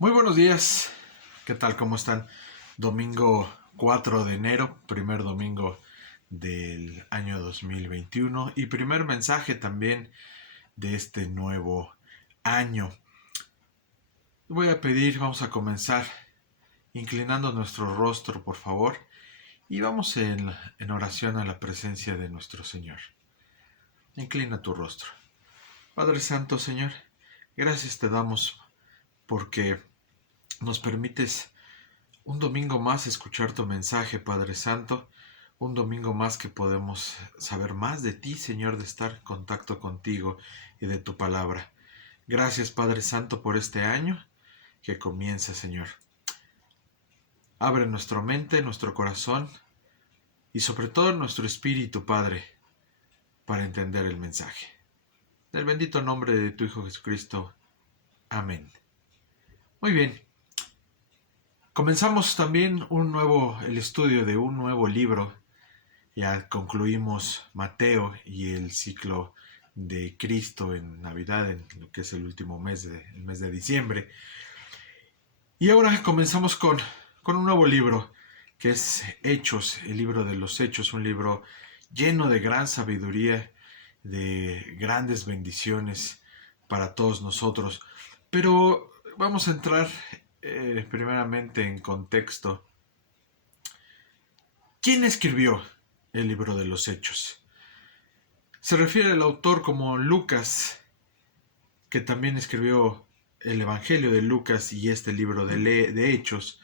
Muy buenos días, ¿qué tal? ¿Cómo están? Domingo 4 de enero, primer domingo del año 2021 y primer mensaje también de este nuevo año. Voy a pedir, vamos a comenzar inclinando nuestro rostro, por favor, y vamos en oración a la presencia de nuestro Señor. Inclina tu rostro. Padre Santo, Señor, gracias te damos porque nos permites un domingo más escuchar tu mensaje, Padre Santo. Un domingo más que podemos saber más de ti, Señor, de estar en contacto contigo y de tu palabra. Gracias, Padre Santo, por este año que comienza, Señor. Abre nuestra mente, nuestro corazón y sobre todo nuestro espíritu, Padre, para entender el mensaje. En el bendito nombre de tu Hijo Jesucristo. Amén. Muy bien. Comenzamos también el estudio de un nuevo libro. Ya concluimos Mateo y el ciclo de Cristo en Navidad, en lo que es el último mes, el mes de diciembre. Y ahora comenzamos con un nuevo libro, que es Hechos, el libro de los Hechos, un libro lleno de gran sabiduría, de grandes bendiciones para todos nosotros. Pero vamos a entrar primeramente en contexto. ¿Quién escribió el libro de los Hechos? Se refiere al autor como Lucas, que también escribió el Evangelio de Lucas y este libro de Hechos.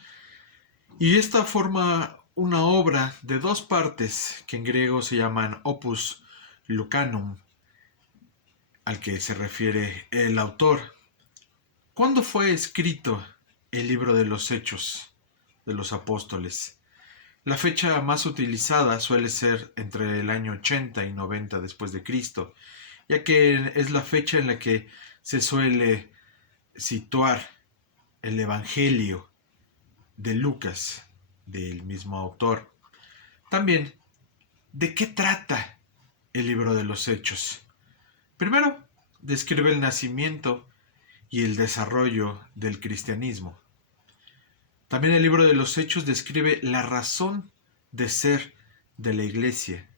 Y esta forma una obra de dos partes que en griego se llaman Opus Lucanum, al que se refiere el autor. ¿Cuándo fue escrito el libro de los Hechos de los Apóstoles? La fecha más utilizada suele ser entre el año 80 y 90 después de Cristo, ya que es la fecha en la que se suele situar el Evangelio de Lucas, del mismo autor. También, ¿de qué trata el libro de los Hechos? Primero, describe el nacimiento y el desarrollo del cristianismo. También el libro de los Hechos describe la razón de ser de la iglesia.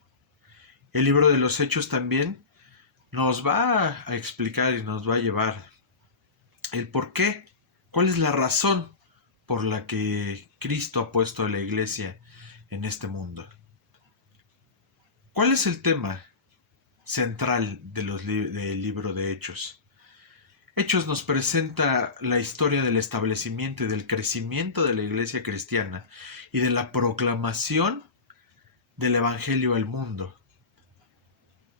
El libro de los Hechos también nos va a explicar y nos va a llevar el por qué, cuál es la razón por la que Cristo ha puesto a la iglesia en este mundo. ¿Cuál es el tema central del libro de Hechos? Hechos nos presenta la historia del establecimiento y del crecimiento de la iglesia cristiana y de la proclamación del Evangelio al mundo.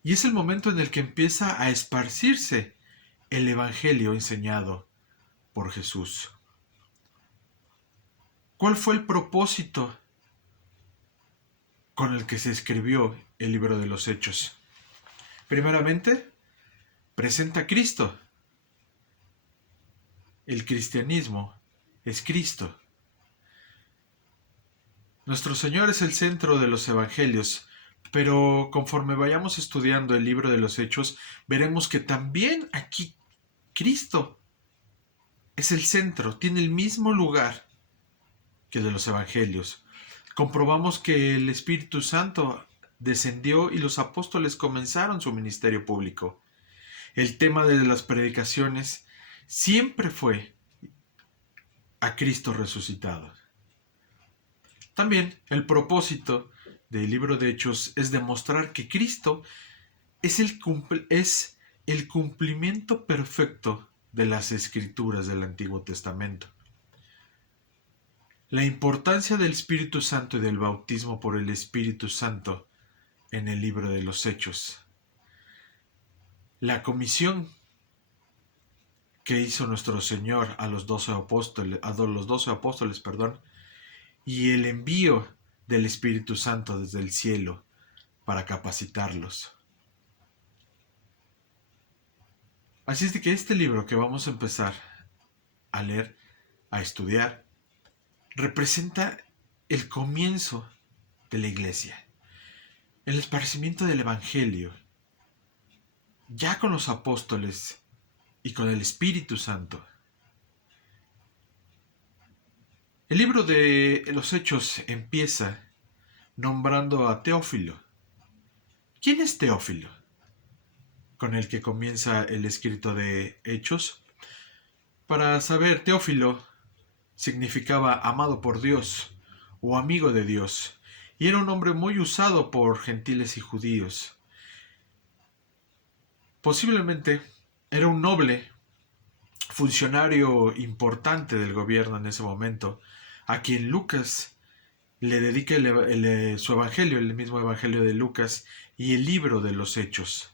Y es el momento en el que empieza a esparcirse el Evangelio enseñado por Jesús. ¿Cuál fue el propósito con el que se escribió el libro de los Hechos? Primeramente, presenta a Cristo. El cristianismo es Cristo. Nuestro Señor es el centro de los evangelios, pero conforme vayamos estudiando el libro de los Hechos, veremos que también aquí Cristo es el centro, tiene el mismo lugar que el de los evangelios. Comprobamos que el Espíritu Santo descendió y los apóstoles comenzaron su ministerio público. El tema de las predicaciones siempre fue a Cristo resucitado. También el propósito del libro de Hechos es demostrar que Cristo es el cumplimiento perfecto de las escrituras del Antiguo Testamento. La importancia del Espíritu Santo y del bautismo por el Espíritu Santo en el libro de los Hechos. La comisión que hizo nuestro Señor a los 12 apóstoles, y el envío del Espíritu Santo desde el cielo para capacitarlos. Así es de que este libro que vamos a empezar a leer, a estudiar, representa el comienzo de la iglesia, el esparcimiento del Evangelio, ya con los apóstoles y con el Espíritu Santo. El libro de los Hechos empieza nombrando a Teófilo. ¿Quién es Teófilo? Con el que comienza el escrito de Hechos. Para saber, Teófilo significaba amado por Dios o amigo de Dios, y era un hombre muy usado por gentiles y judíos. Posiblemente era un noble, funcionario importante del gobierno en ese momento, a quien Lucas le dedica su evangelio, el mismo evangelio de Lucas y el libro de los Hechos.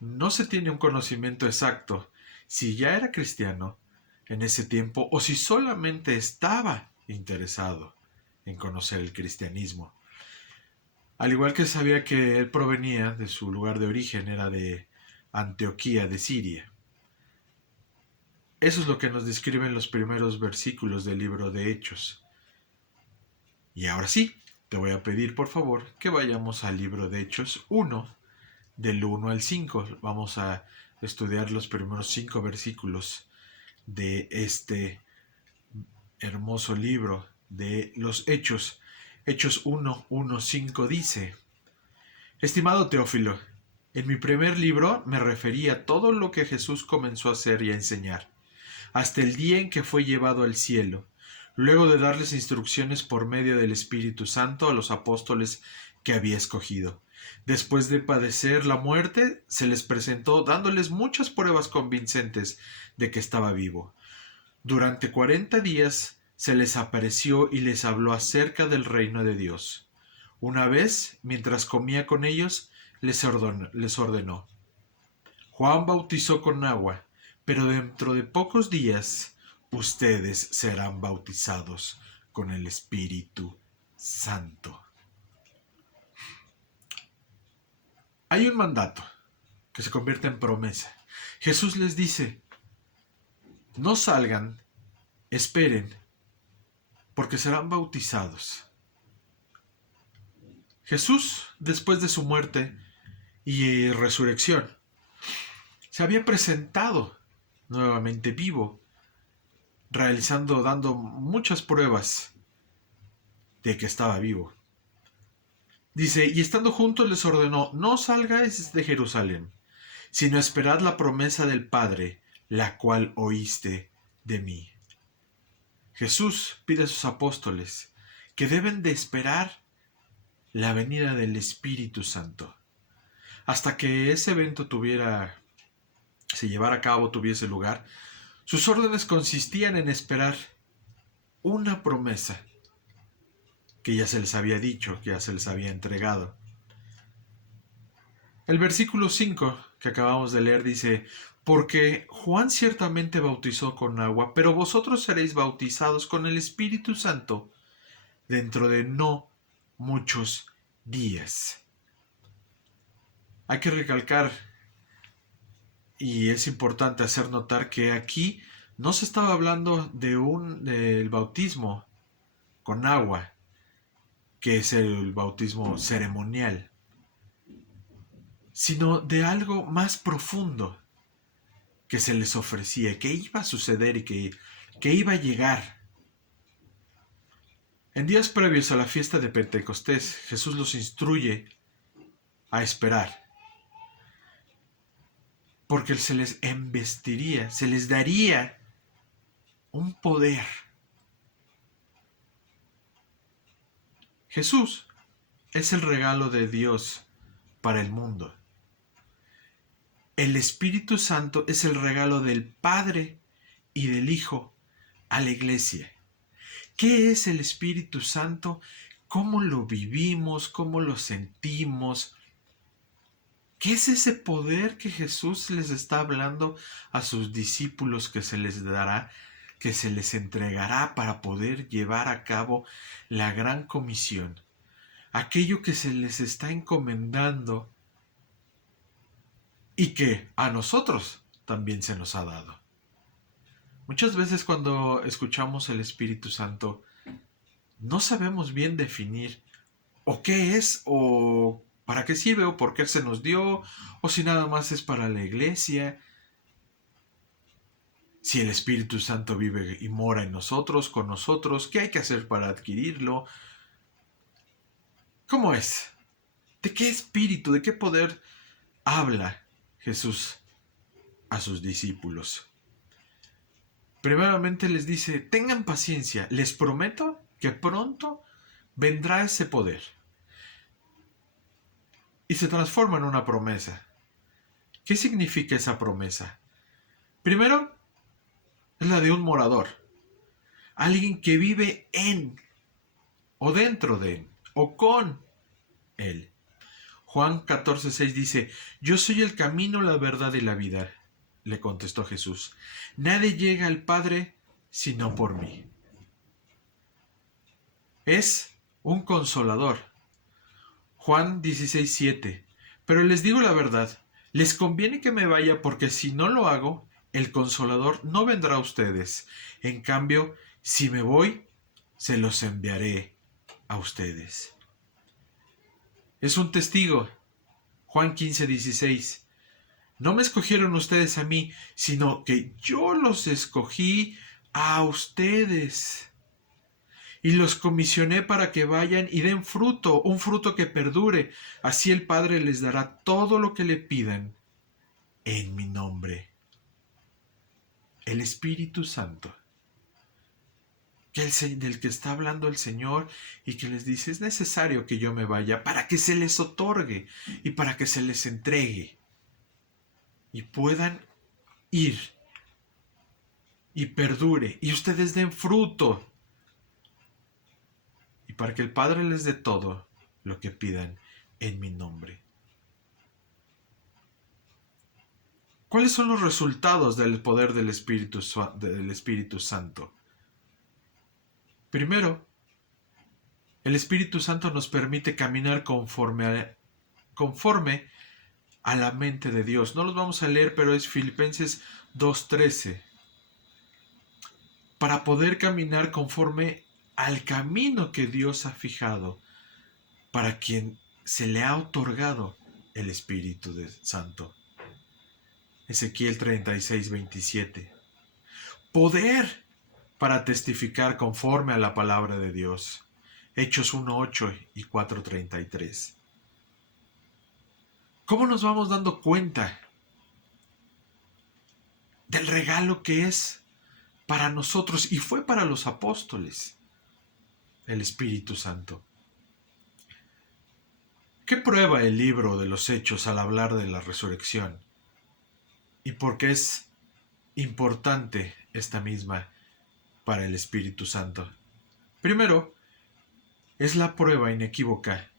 No se tiene un conocimiento exacto si ya era cristiano en ese tiempo o si solamente estaba interesado en conocer el cristianismo. Al igual que sabía que él provenía de su lugar de origen, era de Antioquía de Siria. Eso es lo que nos describen los primeros versículos del libro de Hechos. Y ahora sí, te voy a pedir por favor que vayamos al libro de Hechos 1, del 1 al 5. Vamos a estudiar los primeros 5 versículos de este hermoso libro de los Hechos. Hechos 1, 1, 5 dice: Estimado Teófilo, en mi primer libro me referí a todo lo que Jesús comenzó a hacer y a enseñar, hasta el día en que fue llevado al cielo, luego de darles instrucciones por medio del Espíritu Santo a los apóstoles que había escogido. Después de padecer la muerte, se les presentó dándoles muchas pruebas convincentes de que estaba vivo. Durante 40 días se les apareció y les habló acerca del reino de Dios. Una vez, mientras comía con ellos, les ordenó: Juan bautizó con agua, pero dentro de pocos días ustedes serán bautizados con el Espíritu Santo. Hay un mandato que se convierte en promesa. Jesús les dice: no salgan, esperen, porque serán bautizados. Jesús, después de su muerte y resurrección, se había presentado nuevamente vivo, dando muchas pruebas de que estaba vivo. Dice, y estando juntos les ordenó: no salgáis de Jerusalén, sino esperad la promesa del Padre, la cual oíste de mí. Jesús pide a sus apóstoles que deben de esperar la venida del Espíritu Santo. Hasta que ese evento se llevara a cabo, tuviese lugar, sus órdenes consistían en esperar una promesa que ya se les había dicho, que ya se les había entregado. El versículo 5 que acabamos de leer dice: porque Juan ciertamente bautizó con agua, pero vosotros seréis bautizados con el Espíritu Santo dentro de no muchos días. Hay que recalcar, y es importante hacer notar, que aquí no se estaba hablando del bautismo con agua, que es el bautismo ceremonial, sino de algo más profundo que se les ofrecía, que iba a suceder y que iba a llegar. En días previos a la fiesta de Pentecostés, Jesús los instruye a esperar, porque se les embestiría, se les daría un poder. Jesús es el regalo de Dios para el mundo. El Espíritu Santo es el regalo del Padre y del Hijo a la Iglesia. ¿Qué es el Espíritu Santo? ¿Cómo lo vivimos? ¿Cómo lo sentimos? ¿Qué es ese poder que Jesús les está hablando a sus discípulos que se les dará, que se les entregará para poder llevar a cabo la gran comisión? Aquello que se les está encomendando y que a nosotros también se nos ha dado. Muchas veces cuando escuchamos el Espíritu Santo no sabemos bien definir o qué es, o para qué sirve, o por qué se nos dio, o si nada más es para la iglesia. Si el Espíritu Santo vive y mora en nosotros, con nosotros, ¿qué hay que hacer para adquirirlo? ¿Cómo es? ¿De qué espíritu, de qué poder habla Jesús a sus discípulos? Primeramente les dice, tengan paciencia, les prometo que pronto vendrá ese poder. Y se transforma en una promesa. ¿Qué significa esa promesa? Primero, es la de un morador. Alguien que vive en, o dentro de, o con él. Juan 14:6 dice, yo soy el camino, la verdad y la vida, le contestó Jesús. Nadie llega al Padre sino por mí. Es un consolador. Juan 16:7. Pero les digo la verdad, les conviene que me vaya porque si no lo hago, el consolador no vendrá a ustedes. En cambio, si me voy, se los enviaré a ustedes. Es un testigo. Juan 15:16. No me escogieron ustedes a mí, sino que yo los escogí a ustedes. Y los comisioné para que vayan y den fruto, un fruto que perdure. Así el Padre les dará todo lo que le pidan en mi nombre. El Espíritu Santo, del que está hablando el Señor y que les dice, es necesario que yo me vaya para que se les otorgue y para que se les entregue y puedan ir y perdure y ustedes den fruto y para que el Padre les dé todo lo que pidan en mi nombre. ¿Cuáles son los resultados del poder del Espíritu Santo? Primero, el Espíritu Santo nos permite caminar conforme a la mente de Dios. No los vamos a leer, pero es Filipenses 2:13. Para poder caminar conforme al camino que Dios ha fijado para quien se le ha otorgado el Espíritu Santo. Ezequiel 36:27. Poder para testificar conforme a la palabra de Dios. Hechos 1:8 y 4:33. ¿Cómo nos vamos dando cuenta del regalo que es para nosotros y fue para los apóstoles el Espíritu Santo? ¿Qué prueba el libro de los Hechos al hablar de la resurrección? ¿Y por qué es importante esta misma para el Espíritu Santo? Primero, es la prueba inequívoca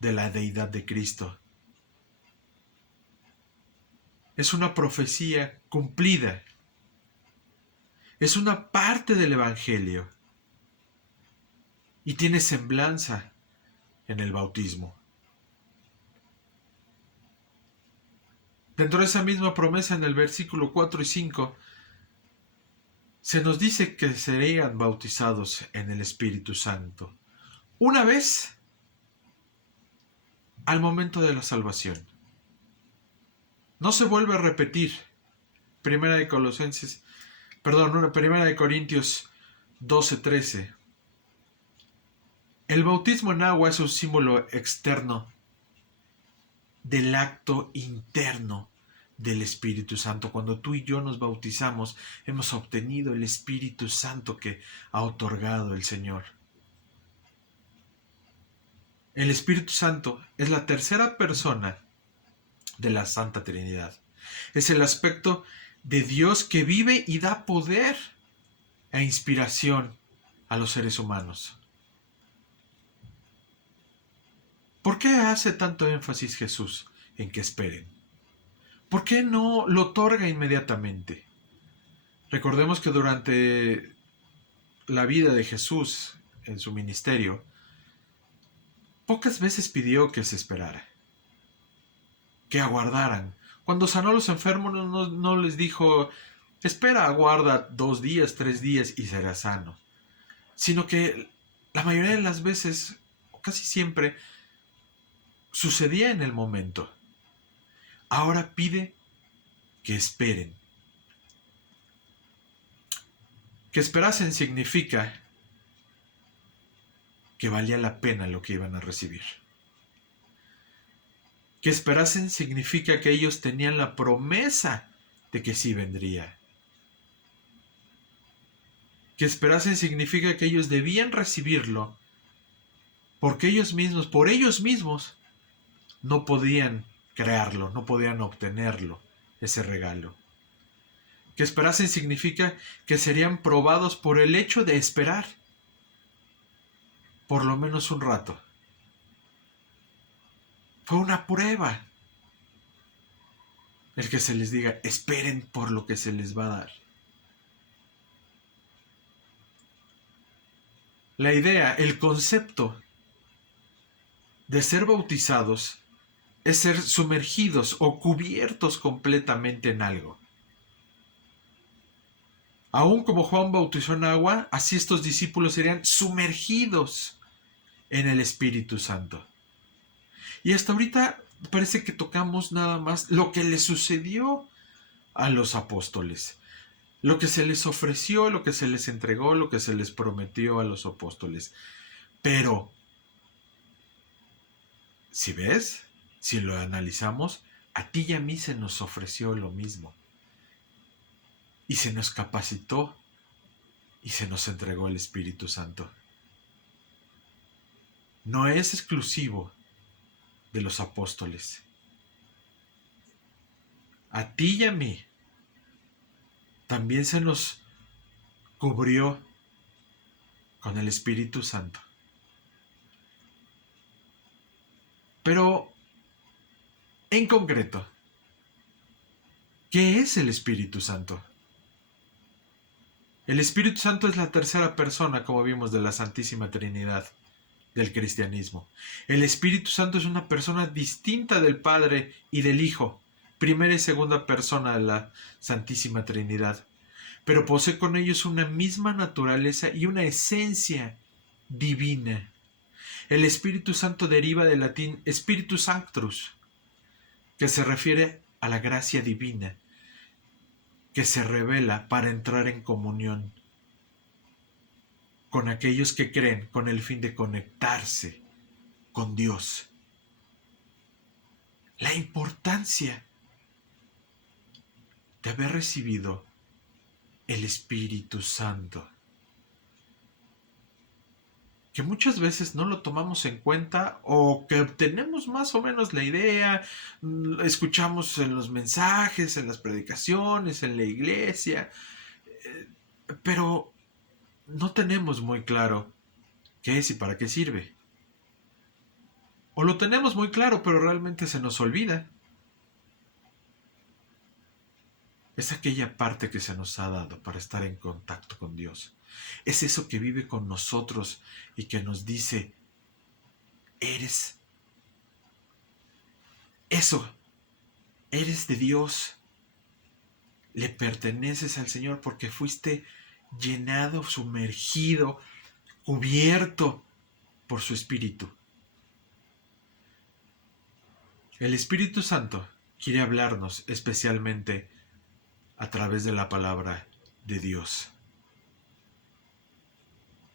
de la deidad de Cristo. Es una profecía cumplida. Es una parte del Evangelio. Y tiene semblanza en el bautismo. Dentro de esa misma promesa, en el versículo 4 y 5, se nos dice que serían bautizados en el Espíritu Santo. Una vez al momento de la salvación. No se vuelve a repetir. Primera de Corintios 12:13. El bautismo en agua es un símbolo externo del acto interno del Espíritu Santo. Cuando tú y yo nos bautizamos, hemos obtenido el Espíritu Santo que ha otorgado el Señor. El Espíritu Santo es la tercera persona de la Santa Trinidad. Es el aspecto de Dios que vive y da poder e inspiración a los seres humanos. ¿Por qué hace tanto énfasis Jesús en que esperen? ¿Por qué no lo otorga inmediatamente? Recordemos que durante la vida de Jesús en su ministerio, pocas veces pidió que se esperara, que aguardaran. Cuando sanó a los enfermos no les dijo, espera, aguarda 2 días, 3 días y serás sano. Sino que la mayoría de las veces, o casi siempre, sucedía en el momento. Ahora pide que esperen. Que esperasen significa que valía la pena lo que iban a recibir. Que esperasen significa que ellos tenían la promesa de que sí vendría. Que esperasen significa que ellos debían recibirlo porque por ellos mismos, no podían crearlo, no podían obtenerlo, ese regalo. Que esperasen significa que serían probados por el hecho de esperar, por lo menos un rato. Fue una prueba el que se les diga, esperen por lo que se les va a dar. La idea, el concepto de ser bautizados es ser sumergidos o cubiertos completamente en algo. Aún como Juan bautizó en agua, así estos discípulos serían sumergidos en el Espíritu Santo. Y hasta ahorita parece que tocamos nada más lo que les sucedió a los apóstoles. Lo que se les ofreció, lo que se les entregó, lo que se les prometió a los apóstoles. Pero, si ves, si lo analizamos, a ti y a mí se nos ofreció lo mismo. Y se nos capacitó y se nos entregó el Espíritu Santo. No es exclusivo de los apóstoles. A ti y a mí también se nos cubrió con el Espíritu Santo. Pero, en concreto, ¿qué es el Espíritu Santo? El Espíritu Santo es la tercera persona, como vimos, de la Santísima Trinidad del cristianismo. El Espíritu Santo es una persona distinta del Padre y del Hijo, primera y segunda persona de la Santísima Trinidad, pero posee con ellos una misma naturaleza y una esencia divina. El Espíritu Santo deriva del latín Spiritus Sanctus, que se refiere a la gracia divina, que se revela para entrar en comunión con aquellos que creen con el fin de conectarse con Dios. La importancia de haber recibido el Espíritu Santo, que muchas veces no lo tomamos en cuenta o que tenemos más o menos la idea, escuchamos en los mensajes, en las predicaciones, en la iglesia, pero no tenemos muy claro qué es y para qué sirve. O lo tenemos muy claro, pero realmente se nos olvida. Es aquella parte que se nos ha dado para estar en contacto con Dios. Es eso que vive con nosotros y que nos dice, eres eso, eres de Dios. Le perteneces al Señor porque fuiste llenado, sumergido, cubierto por su Espíritu. El Espíritu Santo quiere hablarnos especialmente a través de la palabra de Dios.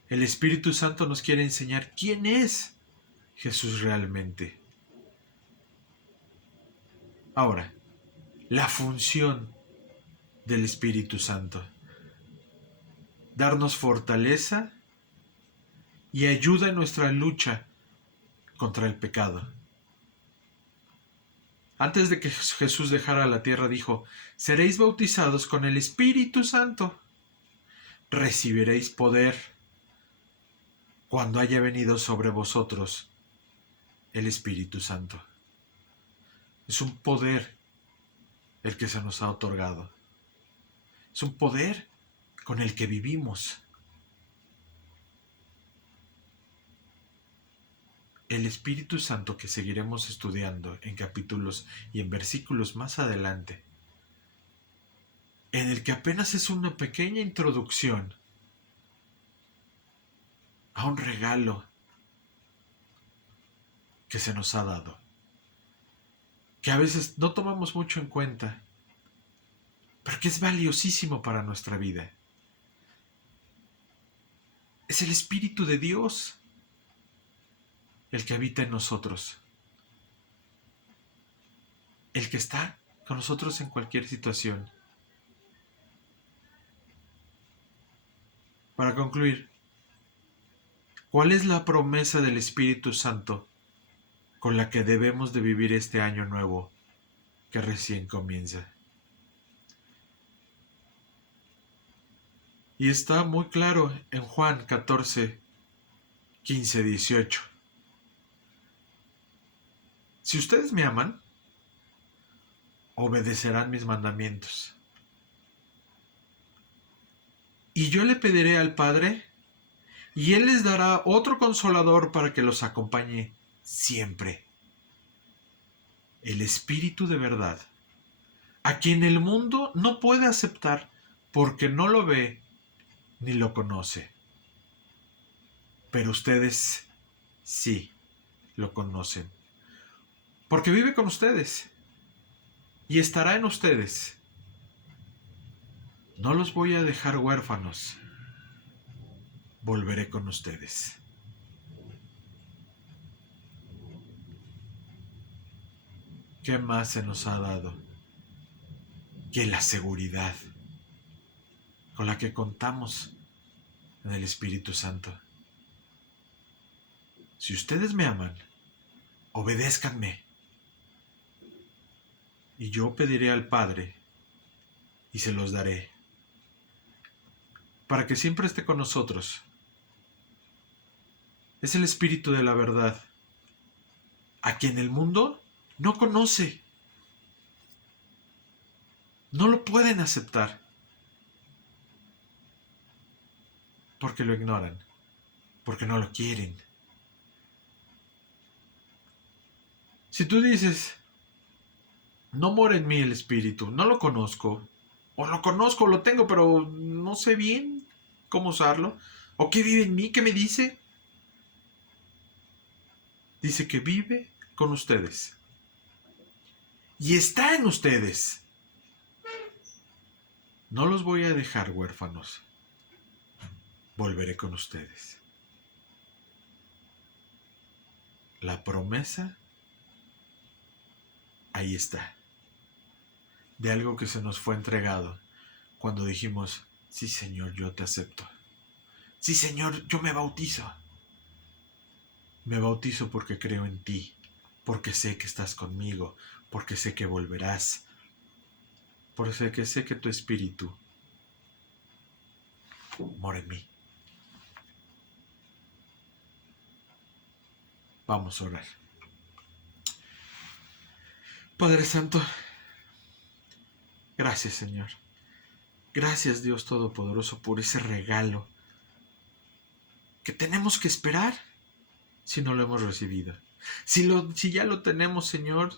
El Espíritu Santo nos quiere enseñar quién es Jesús realmente. Ahora, la función del Espíritu Santo: darnos fortaleza y ayuda en nuestra lucha contra el pecado. Antes de que Jesús dejara la tierra dijo, seréis bautizados con el Espíritu Santo. Recibiréis poder cuando haya venido sobre vosotros el Espíritu Santo. Es un poder el que se nos ha otorgado. Es un poder con el que vivimos. El Espíritu Santo, que seguiremos estudiando en capítulos y en versículos más adelante, en el que apenas es una pequeña introducción a un regalo que se nos ha dado, que a veces no tomamos mucho en cuenta, pero que es valiosísimo para nuestra vida. Es el Espíritu de Dios el que habita en nosotros. El que está con nosotros en cualquier situación. Para concluir, ¿cuál es la promesa del Espíritu Santo con la que debemos de vivir este año nuevo que recién comienza? Y está muy claro en Juan 14, 15, 18. Si ustedes me aman, obedecerán mis mandamientos. Y yo le pediré al Padre, y Él les dará otro consolador para que los acompañe siempre. El Espíritu de verdad, a quien el mundo no puede aceptar porque no lo ve ni lo conoce. Pero ustedes sí lo conocen, porque vive con ustedes y estará en ustedes. No los voy a dejar huérfanos, volveré con ustedes. ¿Qué más se nos ha dado que la seguridad con la que contamos en el Espíritu Santo? Si ustedes me aman, obedézcanme. Y yo pediré al Padre y se los daré, para que siempre esté con nosotros. Es el Espíritu de la verdad, a quien el mundo no conoce. No lo pueden aceptar, porque lo ignoran, porque no lo quieren. Si tú dices, no mora en mí el Espíritu, no lo conozco, o lo conozco, lo tengo, pero no sé bien cómo usarlo, o qué vive en mí, qué me dice. Dice que vive con ustedes y está en ustedes. No los voy a dejar huérfanos, volveré con ustedes. La promesa ahí está, de algo que se nos fue entregado cuando dijimos, sí Señor, yo te acepto. Sí Señor, yo me bautizo. Me bautizo porque creo en ti, porque sé que estás conmigo, porque sé que volverás, porque sé que tu espíritu mora en mí. Vamos a orar. Padre Santo, gracias Señor. Gracias Dios Todopoderoso por ese regalo que tenemos que esperar si no lo hemos recibido. Si ya lo tenemos, Señor,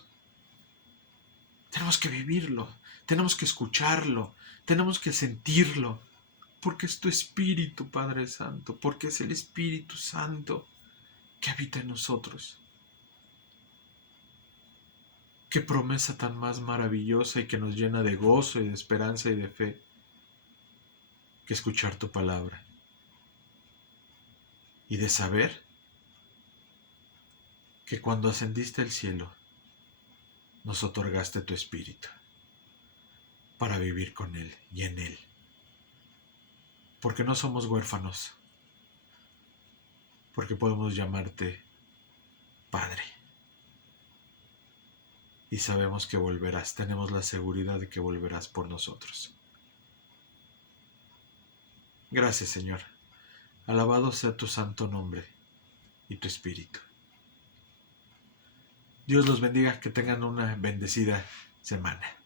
tenemos que vivirlo, tenemos que escucharlo, tenemos que sentirlo, porque es tu Espíritu, Padre Santo, porque es el Espíritu Santo que habita en nosotros. Qué promesa tan más maravillosa y que nos llena de gozo y de esperanza y de fe que escuchar tu palabra y de saber que cuando ascendiste al cielo nos otorgaste tu Espíritu para vivir con Él y en Él. Porque no somos huérfanos, porque podemos llamarte Padre. Y sabemos que volverás, tenemos la seguridad de que volverás por nosotros. Gracias, Señor. Alabado sea tu santo nombre y tu Espíritu. Dios los bendiga, que tengan una bendecida semana.